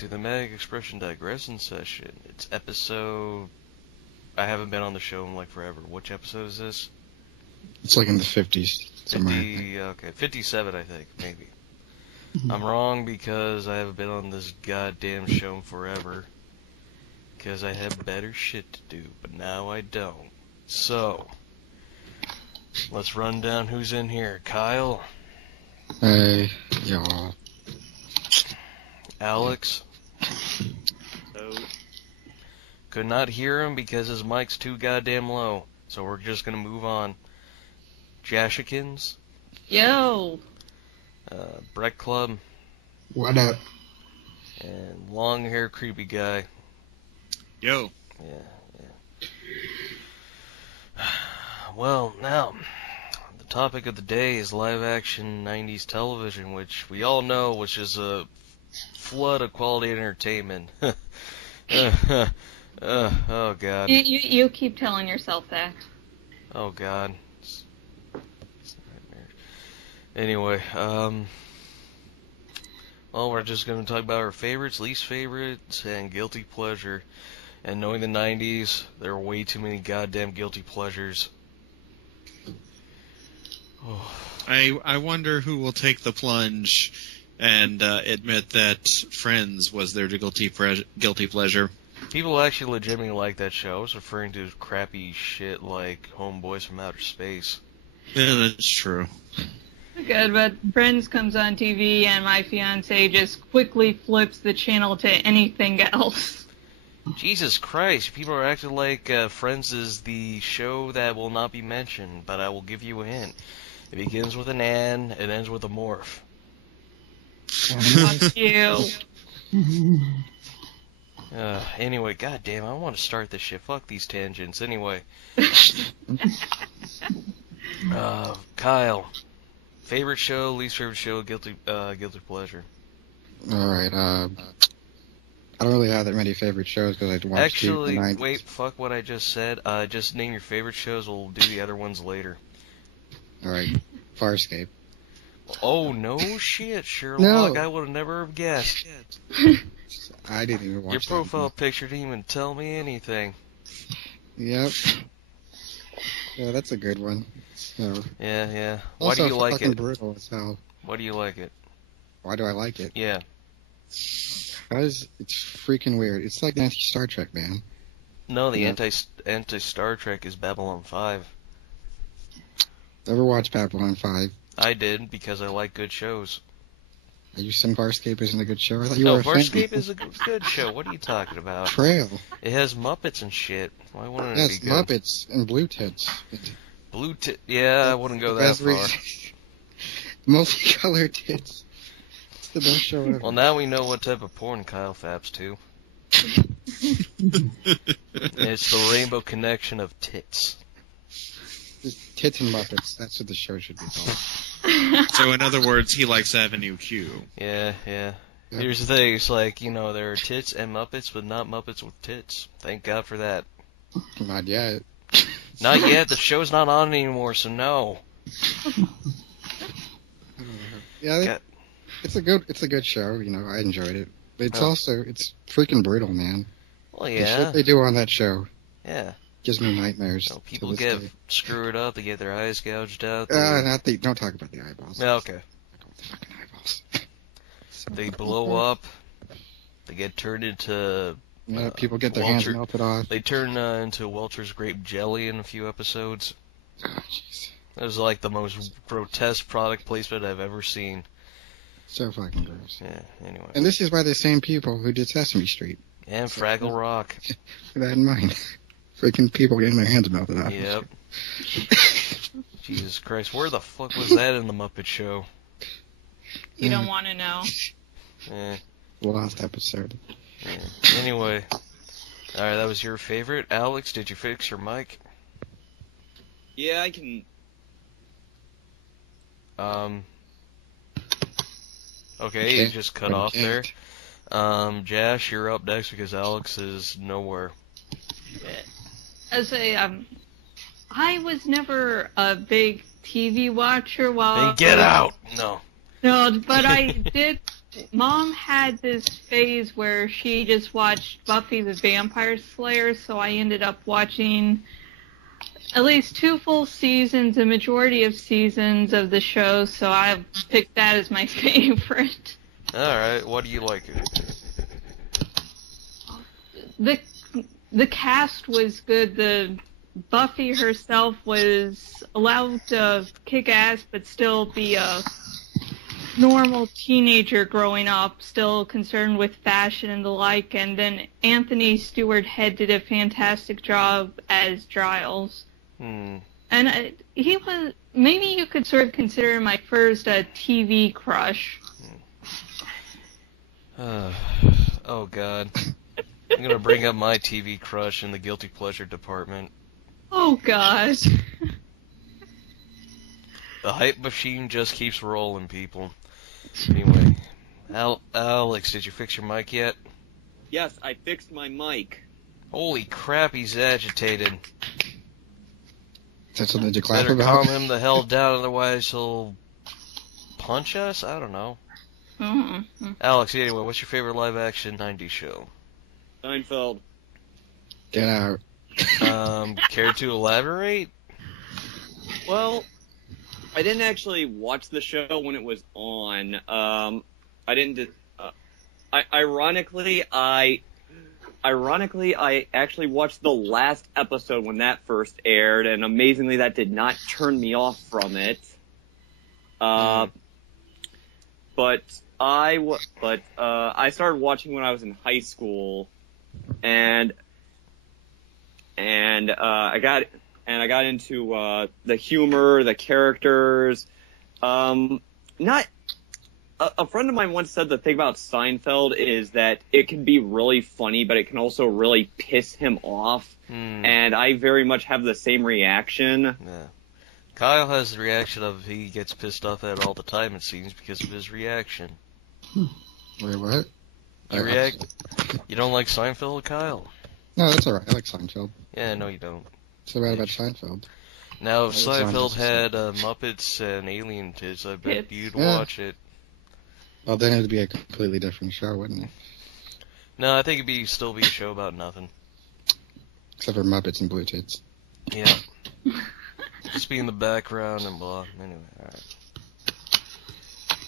to the Manic Expression Digression session. It's episode... I haven't been on the show in like forever. Which episode is this? It's like in the 50s. 50, okay, 57 I think, maybe. I'm wrong because I haven't been on this goddamn show in forever. Because I have better shit to do, but now I don't. So, let's run down who's in here. Kyle. Hey, y'all. Alex. So, Could not hear him because his mic's too goddamn low. So we're just gonna move on. Jashykins. Yo. Breck Club. What up? And long hair creepy guy. yo. Yeah. Well, now, the topic of the day is live action 90s television, which we all know was just a flood of quality entertainment. Oh god. You keep telling yourself that. Oh god. It's a nightmare. Anyway, well, we're just going to talk about our favorites, least favorites, and guilty pleasure. And knowing the 90s, there were way too many goddamn guilty pleasures. Oh. I wonder who will take the plunge and admit that Friends was their guilty pleasure. People actually legitimately like that show. I was referring to crappy shit like Homeboys from Outer Space. Yeah, that's true. Good, but Friends comes on TV and my fiance just quickly flips the channel to anything else. Jesus Christ, people are acting like Friends is the show that will not be mentioned, but I will give you a hint. It begins with an N, it ends with a morph. Fuck you. Anyway, goddamn, I want to start this shit. Fuck these tangents. Anyway. Kyle. Favorite show, least favorite show, guilty pleasure. Alright, I don't really have that many favorite shows because I watch Actually, the 90s. wait, fuck what I just said. Just name your favorite shows. We'll do the other ones later. Alright, Farscape. Oh, no shit, Sherlock. No. I would have never have guessed. I didn't even watch Your that profile one. picture didn't even tell me anything. Yep. Yeah, that's a good one. So, Yeah. Why also do you like fucking it? brutal as hell. Why do you like it? Why do I like it? Yeah. Because it's freaking weird. It's like anti-Star Trek, man. No, the Yeah. anti-Star Trek is Babylon 5. Ever watched Babylon 5? I did, because I like good shows. Are you saying Farscape isn't a good show? I thought you No, were a fan. Farscape is a good show. What are you talking about? Trail. It has Muppets and shit. Why wouldn't it Yes, be good? Muppets and blue tits. Blue tit. Yeah, I wouldn't go that Best far. reason- Multicolored tits. It's the best show ever. Well, now we know what type of porn Kyle faps to. It's the rainbow connection of tits. Just tits and Muppets. That's what the show should be called. So in other words, he likes Avenue Q. Yeah. Here's the thing, it's like, there are tits and Muppets, but not Muppets with tits. Thank God for that. Not yet. Not yet, the show's not on anymore, so no. Yeah, God. it's a good show. I enjoyed it. But it's Oh. also freaking brutal, man. Well, The yeah. shit they do on that show Yeah. gives me nightmares. So to people this get day. screwed up, they get their eyes gouged out. Don't talk about the eyeballs. Yeah, okay. The fucking eyeballs. They blow up. They get turned into... People get their hands Walter- melted off. They turn into Welch's grape jelly in a few episodes. Oh, jeez. It was like the most grotesque product placement I've ever seen. So fucking gross. Yeah, anyway. And this is by the same people who did Sesame Street. And Fraggle Rock. Keep that in mind. Freaking people getting their hands melted off. Yep. Jesus Christ, where the fuck was that in the Muppet Show? You don't want to know. Eh, Lost episode. Anyway. Alright, that was your favorite. Alex, did you fix your mic? Yeah, I can. Okay, you just cut off there. Can't. Jash, you're up next because Alex is nowhere. I say, I was never a big TV watcher while. Then get out! No. No, but I did Mom had this phase where she just watched Buffy the Vampire Slayer, so I ended up watching at least 2 full seasons, a majority of seasons of the show, so I picked that as my favorite. Alright, what do you like? The cast was good. The Buffy herself was allowed to kick ass, but still be a normal teenager growing up, still concerned with fashion and the like. And then Anthony Stewart Head did a fantastic job as Giles. And he was, maybe you could sort of consider my first TV crush. Oh God. I'm gonna bring up my TV crush in the guilty pleasure department. Oh God. The hype machine just keeps rolling, people. Anyway, Alex, did you fix your mic yet? Yes, I fixed my mic. Holy crap, he's agitated. Is that something to clap Better about? calm him the hell down, otherwise he'll punch us? I don't know. Alex, anyway, what's your favorite live-action 90s show? Seinfeld. Get out. Care to elaborate? Well, I didn't actually watch the show when it was on. Ironically, I actually watched the last episode when that first aired, and amazingly, that did not turn me off from it. But I started watching when I was in high school, and I got into the humor, the characters. A friend of mine once said the thing about Seinfeld is that it can be really funny, but it can also really piss him off. And I very much have the same reaction. Yeah. Kyle has the reaction of he gets pissed off at it all the time, it seems, because of his reaction. Wait, what? You don't like Seinfeld, Kyle? No, that's alright. I like Seinfeld. Yeah, no you don't. What's so bad about Seinfeld? Now, if I like Seinfeld Seinfeld. had Muppets and alien tits, I bet you'd Yeah. watch it. Well, then it'd be a completely different show, wouldn't it? No, I think it'd still be a show about nothing. Except for Muppets and Blue Tits. Yeah. Just be in the background and blah. Anyway,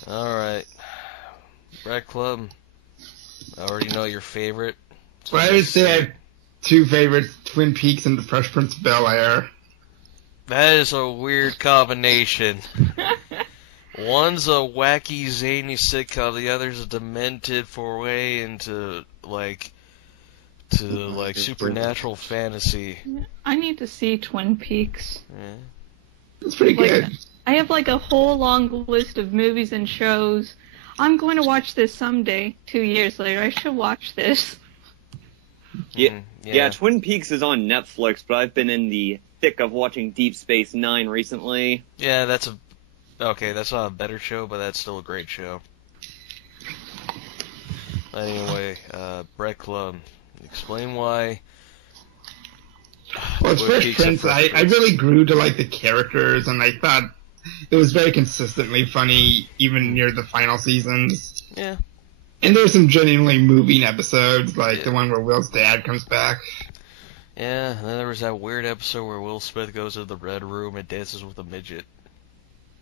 alright. Brad Club, I already know your favorite. Well, I would say I have 2 favorites, Twin Peaks and The Fresh Prince of Bel-Air. That is a weird combination. One's a wacky, zany sitcom, the other's a demented foray into, supernatural fantasy. I need to see Twin Peaks. Yeah. It's pretty good. I have a whole long list of movies and shows. I'm going to watch this someday, 2 years later. I should watch this. Yeah, Twin Peaks is on Netflix, but I've been in the thick of watching Deep Space Nine recently. Yeah, that's not a better show, but that's still a great show. Anyway, Brett Club, explain why. Well, as Fresh Prince, I really grew to like the characters, and I thought it was very consistently funny, even near the final seasons. Yeah. And there were some genuinely moving episodes, like the one where Will's dad comes back. Yeah, and then there was that weird episode where Will Smith goes to the Red Room and dances with a midget.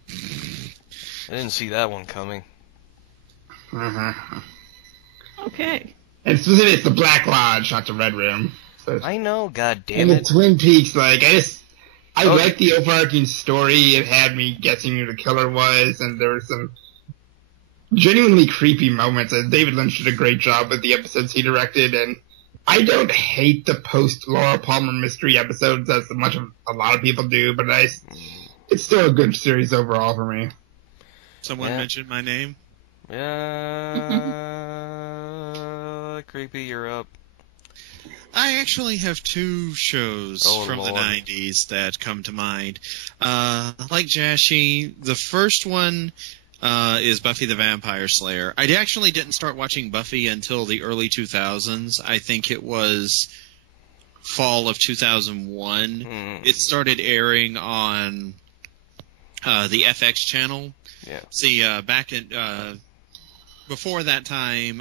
I didn't see that one coming. Okay. And specifically, it's the Black Lodge, not the Red Room. So, I know, god damn and it. the Twin Peaks, I liked the overarching story. It had me guessing who the killer was, and there were some genuinely creepy moments. And David Lynch did a great job with the episodes he directed, and I don't hate the post-Laura Palmer mystery episodes as much as a lot of people do, but it's still a good series overall for me. Someone mentioned my name? Yeah, creepy, you're up. I actually have 2 shows from Lord. the 90s that come to mind. Like Jashy, the first one is Buffy the Vampire Slayer. I actually didn't start watching Buffy until the early 2000s. I think it was fall of 2001. It started airing on the FX channel. Yeah. See, back in before that time,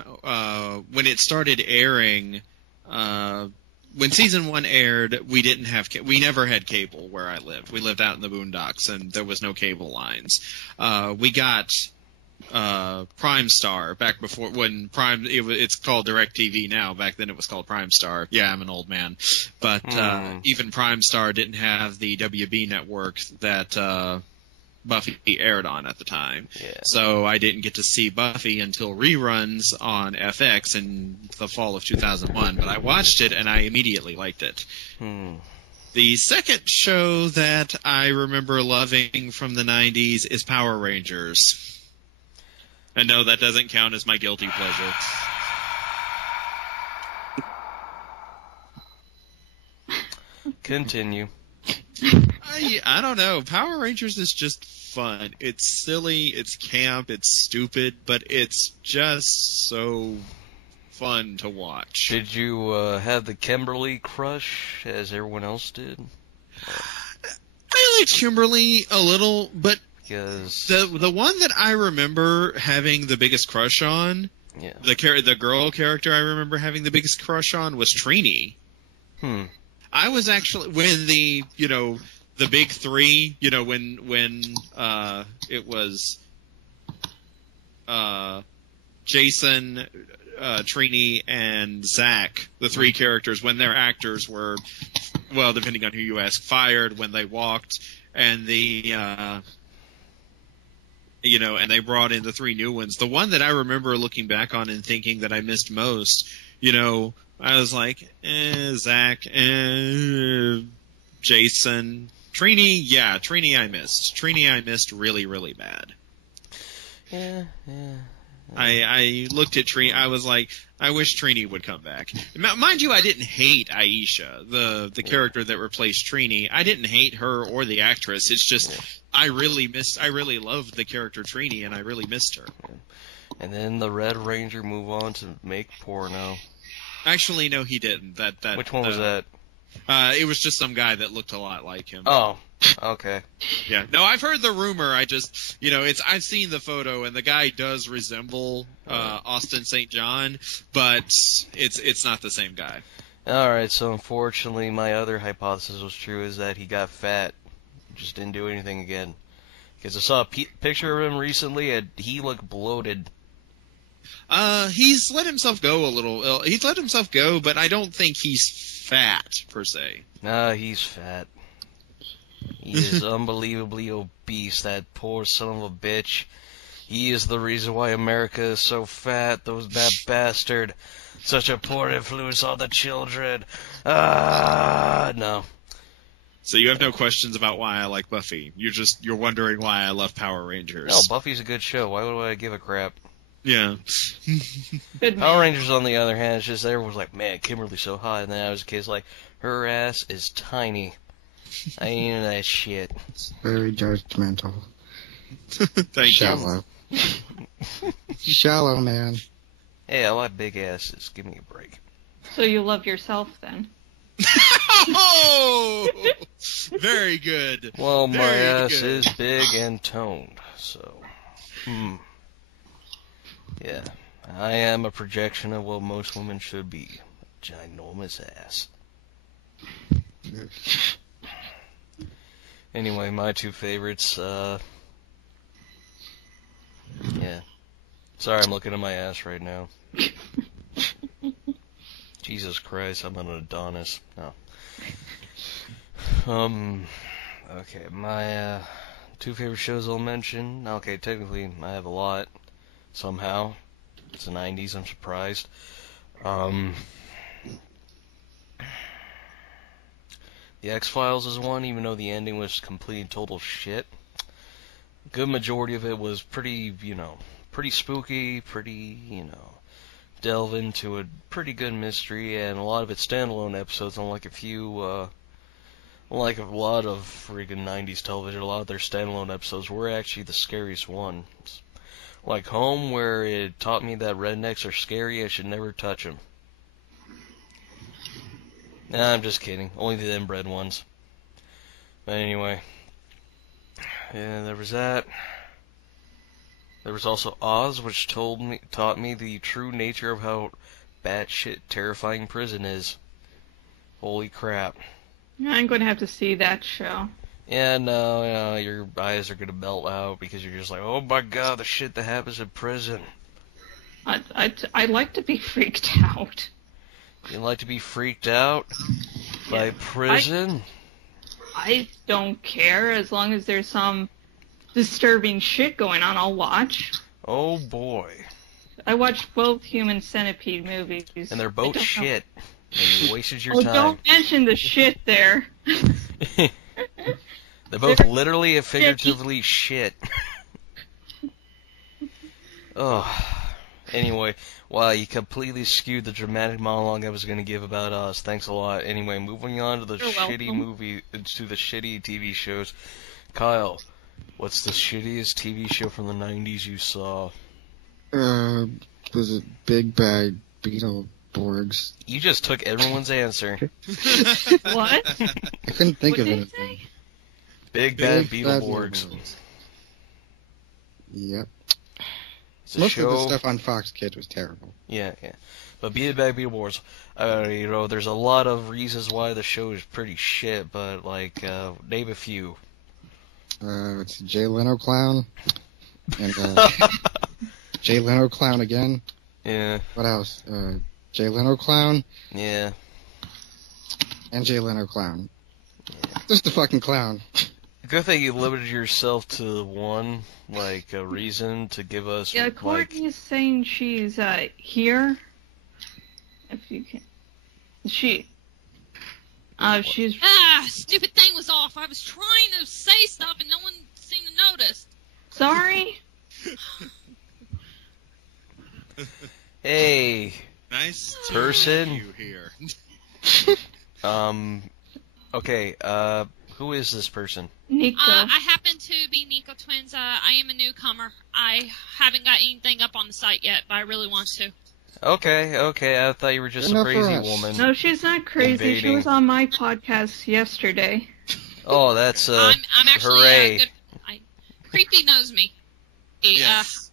when it started airing, when season 1 aired, we never had cable where I lived. We lived out in the boondocks, and there was no cable lines. We got Prime Star back before when it's called DirecTV now. Back then it was called Prime Star. Yeah, I'm an old man, but even Prime Star didn't have the WB network that Buffy aired on at the time. Yeah. So I didn't get to see Buffy until reruns on FX in the fall of 2001, but I watched it and I immediately liked it. The second show that I remember loving from the 90s is Power Rangers. And no, that doesn't count as my guilty pleasure. Continue. I don't know. Power Rangers is just fun. It's silly, it's camp, it's stupid, but it's just so fun to watch. Did you have the Kimberly crush, as everyone else did? I like Kimberly a little, but Because the one that I remember having the biggest crush on, the girl character I remember having the biggest crush on was Trini. I was actually when the big three, when it was Jason, Trini, and Zach, the three characters, when their actors were, well, depending on who you ask, fired when they walked, and and they brought in the three new ones. The one that I remember looking back on and thinking that I missed most, I was like, Zach, Jason, Trini I missed. Trini I missed really, really bad. Yeah. I looked at Trini, I was like, I wish Trini would come back. Mind you, I didn't hate Aisha, the character that replaced Trini. I didn't hate her or the actress. It's just, I really loved the character Trini, and I really missed her. And then the Red Ranger move on to make porno. Actually, no, he didn't. Which one was that? It was just some guy that looked a lot like him. Oh, okay. Yeah. No, I've heard the rumor. I just, I've seen the photo, and the guy does resemble Austin St. John, but it's not the same guy. Alright, so unfortunately, my other hypothesis was true, is that he got fat. Just didn't do anything again. Because I saw a picture of him recently, and he looked bloated. He's let himself go a little. He's let himself go, but I don't think he's fat, per se. Nah, he's fat. He is unbelievably obese, that poor son of a bitch. He is the reason why America is so fat, that bastard. Such a poor influence on the children. No. So you have no questions about why I like Buffy. You're wondering why I love Power Rangers. No, Buffy's a good show. Why would I give a crap? Yeah. Power Rangers, on the other hand, it's just everyone's like, man, Kimberly's so hot. And then I was a kid, like, her ass is tiny. I ain't into that shit. It's very judgmental. Thank Shallow. Shallow, man. Hey, I like big asses. Give me a break. So you love yourself then? Oh! Very good. Well, my Very ass good. is big and toned, so... Yeah, I am a projection of what most women should be. A ginormous ass. Anyway, my two favorites, yeah. Sorry, I'm looking at my ass right now. Jesus Christ, I'm an Adonis. No. Okay, my, two favorite shows I'll mention. Okay, technically, I have a lot. Somehow. It's the 90s, I'm surprised. The X-Files is one, even though the ending was complete and total shit. A good majority of it was pretty, pretty spooky, pretty, delve into a pretty good mystery, and a lot of its standalone episodes, unlike like a lot of freaking 90s television, a lot of their standalone episodes were actually the scariest ones. Like Home, where it taught me that rednecks are scary, I should never touch them. Nah, I'm just kidding. Only the inbred ones. But anyway. Yeah, there was that. There was also Oz, which taught me the true nature of how batshit terrifying prison is. Holy crap. I'm going to have to see that show. Yeah, no, your eyes are going to melt out because you're just like, oh my god, the shit that happens in prison. I like to be freaked out. You like to be freaked out by prison? I don't care. As long as there's some disturbing shit going on, I'll watch. Oh boy. I watched both Human Centipede movies. And they're both shit. And you wasted your time. Don't mention the shit there. They're both literally and figuratively shit. Oh. Anyway, wow, you completely skewed the dramatic monologue I was going to give about us. Thanks a lot. Anyway, moving on to the shitty TV shows. Kyle, what's the shittiest TV show from the 90s you saw? Was it Big Bad Beetleborgs? You just took everyone's answer. What? I couldn't think of anything. Big Bad Beetleborgs. Yep. Most of the stuff on Fox Kids was terrible. Yeah. But Big Bad Beetleborgs, there's a lot of reasons why the show is pretty shit, but, name a few. It's Jay Leno clown. And, Jay Leno clown again. Yeah. What else? Jay Leno clown. Yeah. And Jay Leno clown. Yeah. Just a fucking clown. Good thing you limited yourself to one, a reason to give us, Yeah, Courtney is saying she's, here. If you can... she's... stupid thing was off. I was trying to say stuff and no one seemed to notice. Sorry? Hey. Nice person. You here. Okay, who is this person? Nico. I happen to be Nico Twins. I am a newcomer. I haven't got anything up on the site yet, but I really want to. Okay, I thought you were just a crazy woman. No, she's not crazy. Invading. She was on my podcast yesterday. Oh, that's I'm actually hooray. Creepy knows me. Yes.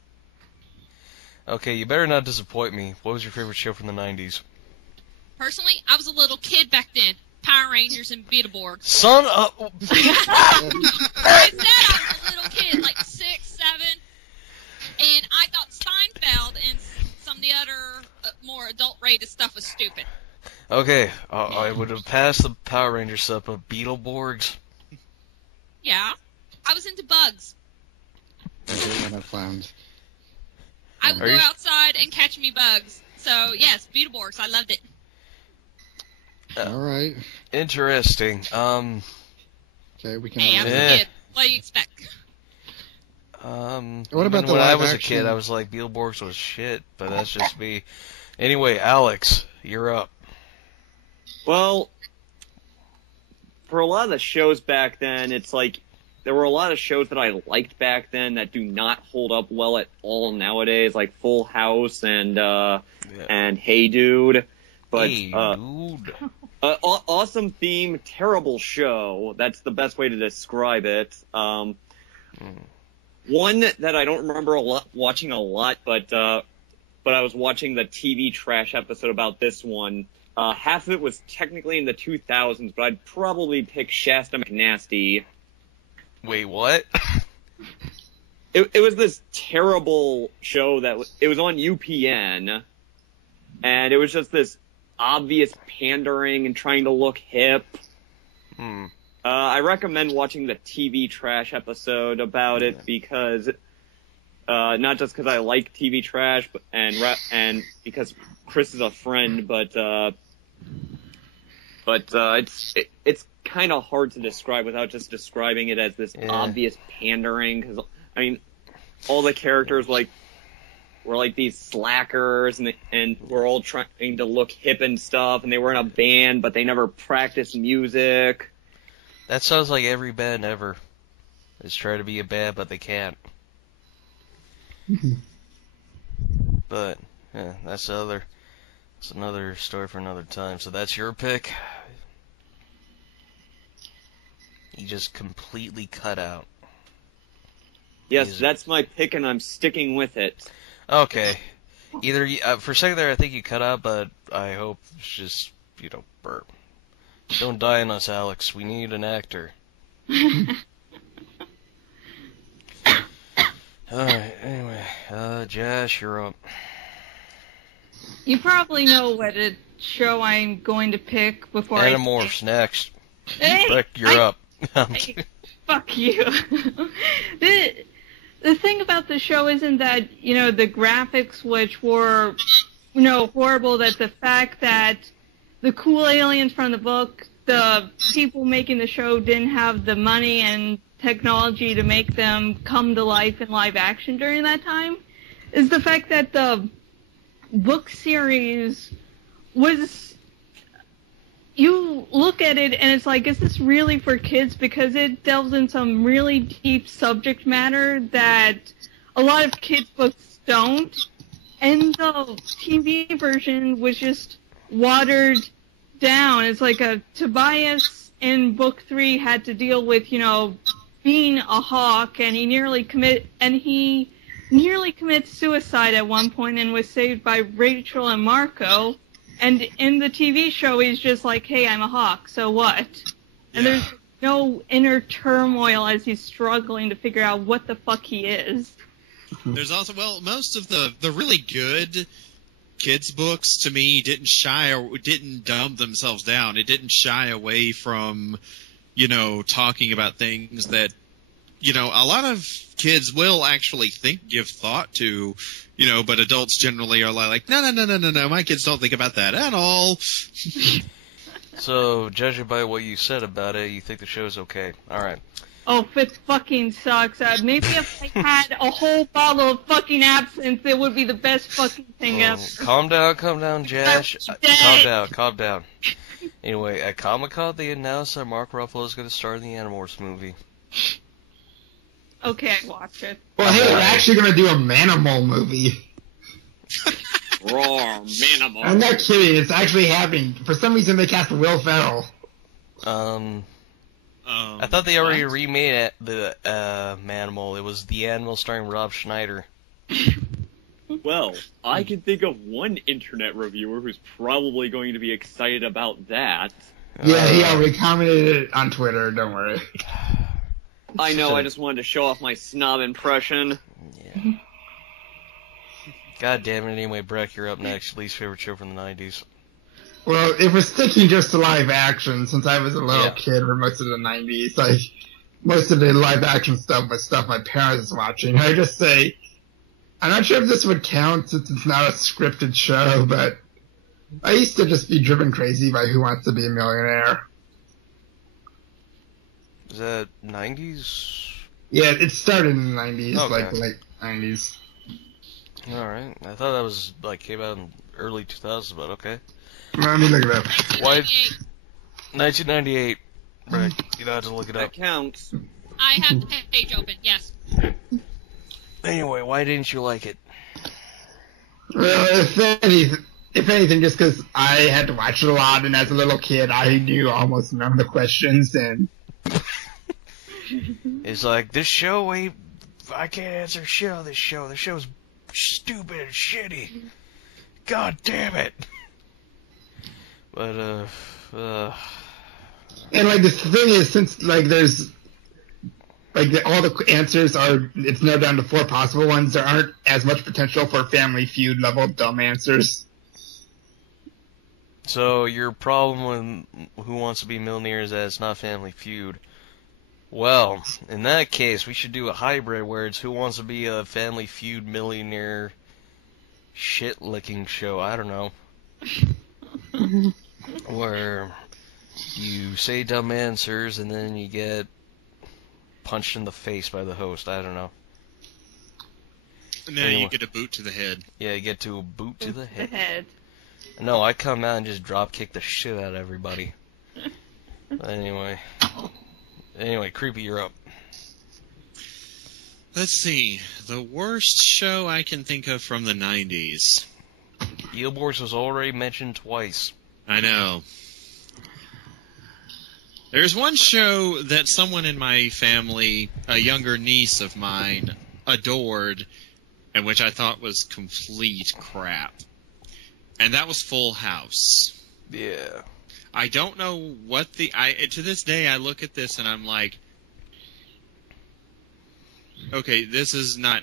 Okay, you better not disappoint me. What was your favorite show from the 90s? Personally, I was a little kid back then. Power Rangers and Beetleborgs. Son of... I said I was a little kid, 6, 7, and I thought Seinfeld and some of the other more adult-rated stuff was stupid. Okay, I would have passed the Power Ranger stuff, but Beetleborgs? Yeah, I was into bugs. I would go outside and catch me bugs. So, yes, Beetleborgs, I loved it. All right. Interesting. Okay, we can. Hey, I was a kid. What do you expect? What about when I was a kid, I was like, Beetleborgs was shit, but that's just me. Anyway, Alex, you're up. Well, for a lot of the shows back then, it's there were a lot of shows that I liked back then that do not hold up well at all nowadays, like Full House and Hey Dude. But hey, dude. Awesome theme, terrible show. That's the best way to describe it. One that I don't remember watching a lot, but I was watching the TV trash episode about this one. Half of it was technically in the 2000s, but I'd probably pick Shasta McNasty. Wait, what? It was this terrible show it was on UPN, and it was just this obvious pandering and trying to look hip. I recommend watching the TV trash episode about it because, not just because I like TV trash, and because Chris is a friend, but it's kind of hard to describe without just describing it as this obvious pandering. Because I mean, all the characters were these slackers, and we're all trying to look hip and stuff, and they were in a band, but they never practiced music. That sounds like every band ever. Is try to be a band, but they can't. But yeah, that's another story for another time. So that's your pick. You just completely cut out. Yes, that's my pick, and I'm sticking with it. Okay. Either for a second there, I think you cut out, but I hope it's just burp. Don't die on us, Alex. We need an actor. Alright, anyway, Josh, you're up. You probably know what show I'm going to pick before Animorphs, next. Hey, Rick, you're up. Fuck you. The thing about the show isn't that, the graphics, which were, horrible, that the fact that the cool aliens from the book, the people making the show didn't have the money and technology to make them come to life in live action during that time, is the fact that the book series was, you look at it and it's like, is this really for kids? Because it delves in some really deep subject matter that a lot of kids' books don't. And the TV version was just watered down. It's like Tobias in book 3 had to deal with, being a hawk, and he nearly commits suicide at one point and was saved by Rachel and Marco. And in the TV show, he's just like, hey, I'm a hawk, so what? And there's no inner turmoil as he's struggling to figure out what the fuck he is. There's also, most of the really good kids' books, to me, didn't dumb themselves down. It didn't shy away from, talking about things that, a lot of kids will actually give thought to, but adults generally are like, no, my kids don't think about that at all. So, judging by what you said about it, you think the show's okay. Alright. Oh, it fucking sucks. Maybe if I had a whole bottle of fucking absinthe, it would be the best fucking thing ever. Calm down, Josh. Calm down. Anyway, at Comic-Con, they announced that Mark Ruffalo is going to star in the Animorphs movie. Okay, I'd watch it. Well, hey, they're actually going to do a Manimal movie. Roar, Manimal. I'm not kidding. It's actually happening. For some reason, they cast Will Ferrell. I thought they already remade the Manimal. It was The Animal starring Rob Schneider. Well, I can think of one internet reviewer who's probably going to be excited about that. Yeah, he already commented it on Twitter, don't worry. I know, I just wanted to show off my snob impression. Yeah. God damn it, anyway, Breck, you're up next. Least favorite show from the 90s. Well, if we're sticking just to live action, since I was a little kid for most of the 90s, like, most of the live action stuff was stuff my parents was watching. I just say, I'm not sure if this would count since it's not a scripted show, but I used to just be driven crazy by Who Wants to Be a Millionaire. Is that 90s? Yeah, it started in the 90s, Okay. like late 90s. Alright, I thought that was, came out in early 2000s, but okay. Let me look it up. Why? 1998. Right, you don't have to look it That up. counts. I have the page open, yes. Anyway, why didn't you like it? Well, if anything, just because I had to watch it a lot, and as a little kid, I knew almost none of the questions, and... It's like, this show ain't... I can't answer this show. This show's stupid and shitty. God damn it. But, And, like, the thing is, since, like, there's... Like, all the answers are... It's narrowed down to 4 possible ones. There aren't as much potential for Family Feud level dumb answers. So, your problem with Who Wants to Be a Millionaire is that it's not Family Feud. Well, in that case, we should do a hybrid where it's Who Wants to Be a Family Feud millionaire shit-licking show. I don't know. Where you say dumb answers and then you get punched in the face by the host. I don't know. Now you get a boot to the head. Yeah, you get to a boot to the head. The head. No, I come out and just drop kick the shit out of everybody. Anyway, Creepy, you're up. Let's see. The worst show I can think of from the 90s. Beetleborgs was already mentioned twice. I know. There's one show that someone in my family, a younger niece of mine, adored, and which I thought was complete crap. And that was Full House. Yeah. I don't know what to this day I look at this and I'm like, okay, this is not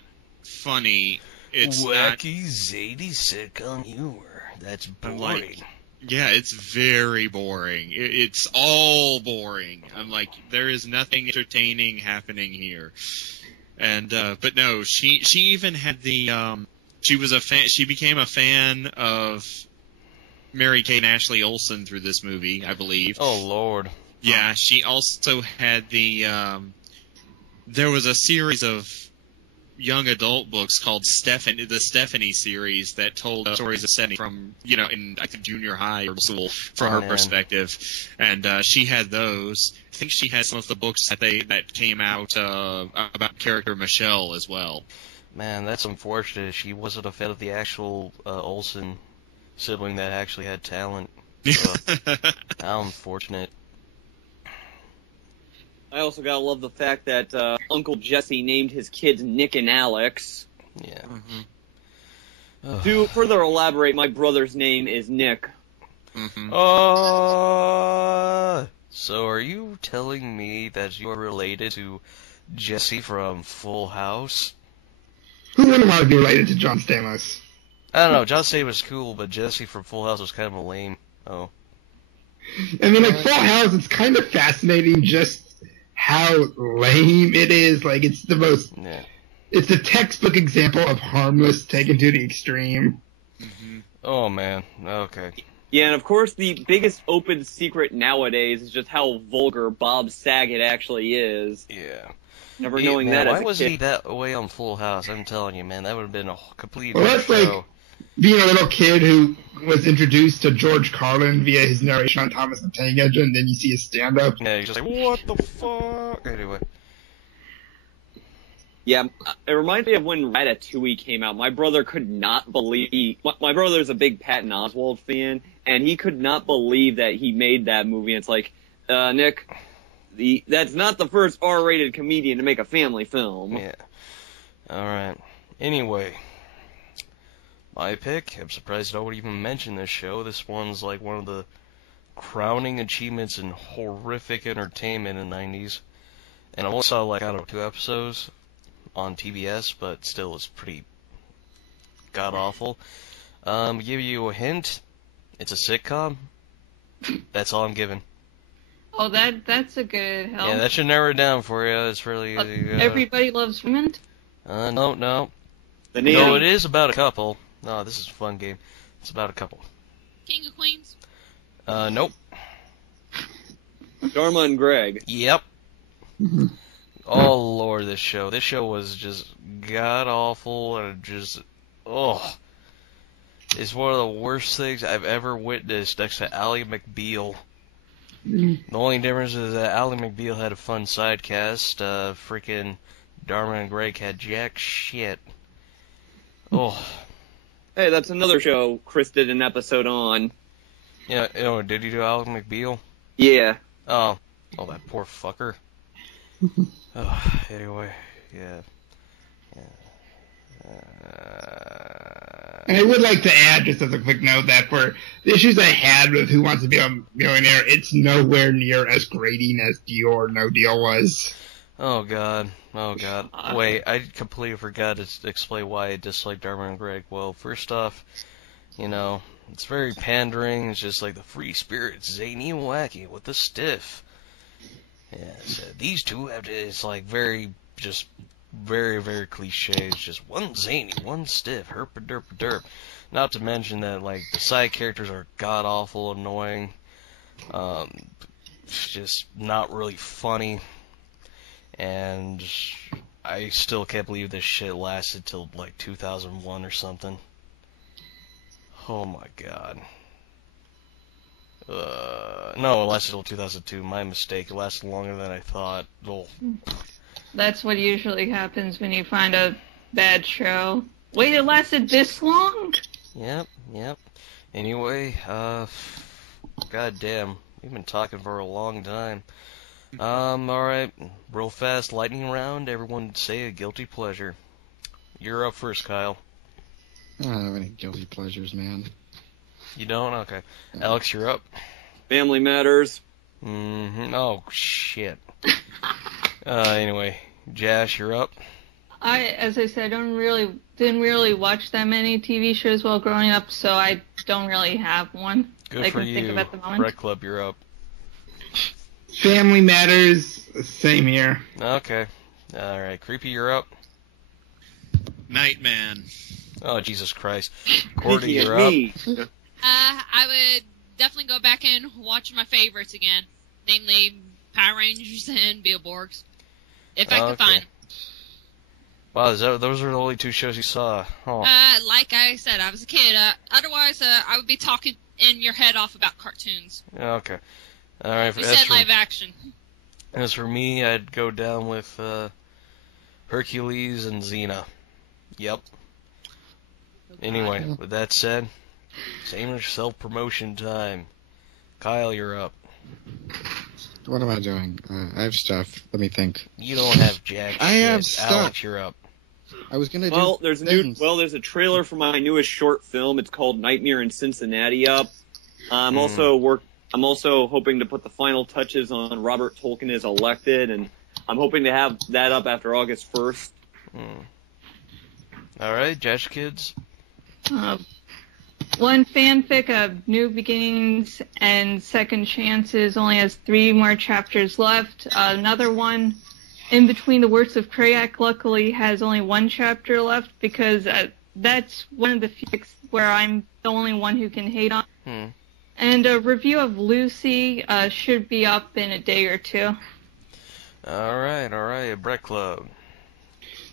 funny. It's wacky, zany sitcom humor. That's boring. Like, yeah, it's very boring. It's all boring. I'm like, there is nothing entertaining happening here. And but no, she even had the she was a fan. She became a fan of Mary-Kate and Ashley Olsen through this movie, I believe. Oh Lord. Yeah, she also had the there was a series of young adult books called the Stephanie series that told stories of Stephanie from, in I think junior high or school from her perspective, and she had those. I think she had some of the books that came out about character Michelle as well. Man, that's unfortunate. She wasn't a fan of the actual Olsen sibling that actually had talent. How unfortunate. I also gotta love the fact that Uncle Jesse named his kids Nick and Alex. Yeah. Mm-hmm. To further elaborate, my brother's name is Nick. Mm-hmm. So are you telling me that you are related to Jesse from Full House? Who wouldn't want to be related to John Stamos? I don't know, John Stamos was cool, but Jesse from Full House was kind of a lame. Oh. I mean, like, Full House, it's kind of fascinating just how lame it is. Like, it's the most... Yeah. It's a textbook example of harmless taken to the extreme. Mm-hmm. Oh, man. Okay. Yeah, and of course the biggest open secret nowadays is just how vulgar Bob Saget actually is. Yeah. Never knowing that as a Why wasn't he kid. that way on Full House? I'm telling you, man, that would have been a complete Well, that's show. like being a little kid who was introduced to George Carlin via his narration on Thomas the Tank Engine, and then you see his stand-up. Yeah, you're just like, what the fuck? Anyway. Yeah, it reminds me of when Ratatouille came out. My brother could not believe... My brother's a big Patton Oswalt fan, and he could not believe that he made that movie. And it's like, Nick, that's not the first R-rated comedian to make a family film. Yeah. Alright. Anyway. My pick. I'm surprised nobody even mentioned this show. This one's like one of the crowning achievements in horrific entertainment in the 90s. And I only saw, like, I don't know, 2 episodes on TBS, but still it's pretty god-awful. Give you a hint. It's a sitcom. That's all I'm giving. Oh, that's a good help. Yeah, that should narrow it down for you. It's really... Everybody Loves Raymond? No. The No, it is about a couple. No, this is a fun game. It's about a couple. King of Queens. Nope. Dharma and Greg. Yep. Oh, Lord, this show. This show was just god-awful and just... Oh. It's one of the worst things I've ever witnessed next to Ally McBeal. The only difference is that Ally McBeal had a fun sidecast. Freaking Dharma and Greg had jack shit. Oh. Hey, that's another show Chris did an episode on. Yeah, did you do Ally McBeal? Yeah. Oh, that poor fucker. Anyway, yeah. And I would like to add, just as a quick note, that for the issues I had with Who Wants to Be a Millionaire, it's nowhere near as grating as Deal or No Deal was. Oh god. Wait, I completely forgot to explain why I dislike Dharma and Greg. Well, first off, it's very pandering. It's just like the free spirit, zany and wacky with the stiff. Yeah, so these two have to, it's like very cliche. It's just one zany, one stiff, herp-a-derp-a-derp. Not to mention that, like, the side characters are god-awful, annoying. Just not really funny. And I still can't believe this shit lasted till, like, 2001 or something. Oh my god. No, it lasted till 2002. My mistake. It lasted longer than I thought. Oh. That's what usually happens when you find a bad show. Wait, it lasted this long? Yep. Anyway, god damn. We've been talking for a long time. Alright. Real fast lightning round. Everyone say a guilty pleasure. You're up first, Kyle. I don't have any guilty pleasures, man. You don't? Okay. Alex, you're up. Family Matters. Mm-hmm. Oh, shit. Anyway. Jash, you're up. As I said, didn't really watch that many TV shows while growing up, so I don't really have one Good I for can you. think of at the moment. Brett Club, you're up. Family Matters, same here. Okay. Alright. Creepy, you're up. Nightman. Oh, Jesus Christ. Cordy, Speaking you're of up. me, I would definitely go back and watch my favorites again, namely Power Rangers and Beetleborgs, if I could Okay. find them. Wow, those are the only two shows you saw. Oh. Like I said, I was a kid. Otherwise, I would be talking in your head off about cartoons. Okay. Alright. You said live action. As for me, I'd go down with Hercules and Xena. Yep. Anyway, with that said, same as self-promotion time. Kyle, you're up. What am I doing? I have stuff. Let me think. You don't have jack I shit. have stuff. Alex, you're up. I was gonna well, do there's things. there's a trailer for my newest short film. It's called Nightmare in Cincinnati up. I'm also hoping to put the final touches on Robert Tolkien as Elected, and I'm hoping to have that up after August 1st. Alright, Jash Kids. One fanfic of New Beginnings and Second Chances only has 3 more chapters left. Another one, In Between the Works of Krayak, luckily has only 1 chapter left because that's one of the fics where I'm the only one who can hate on. And a review of Lucy should be up in a day or 2. Alright, Brett Club.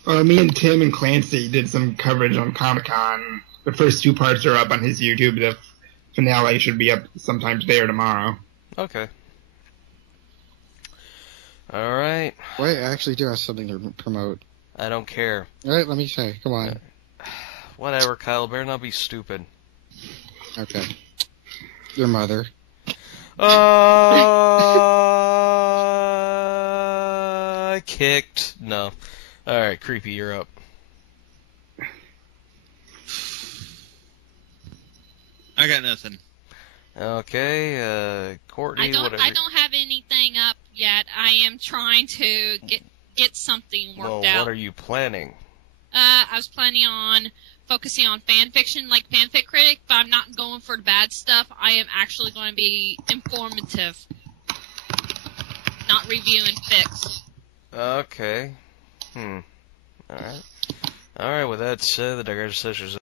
Me and Tim and Clancy did some coverage on Comic-Con. The first 2 parts are up on his YouTube. The finale should be up sometime today or tomorrow. Okay. Alright. Wait, I actually do have something to promote. I don't care. Alright, let me say. Come on. Whatever, Kyle. Better not be stupid. Okay. Your mother. Kicked. No. Alright, Creepy, you're up. I got nothing. Okay, Courtney, I whatever. don't have anything up yet. I am trying to get something worked out. What are you planning? I was planning on focusing on fan fiction, like Fanfic Critic, but I'm not going for the bad stuff. I am actually going to be informative, not reviewing fics. Okay. Alright. Alright, with that said, the Digression session is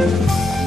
Bye.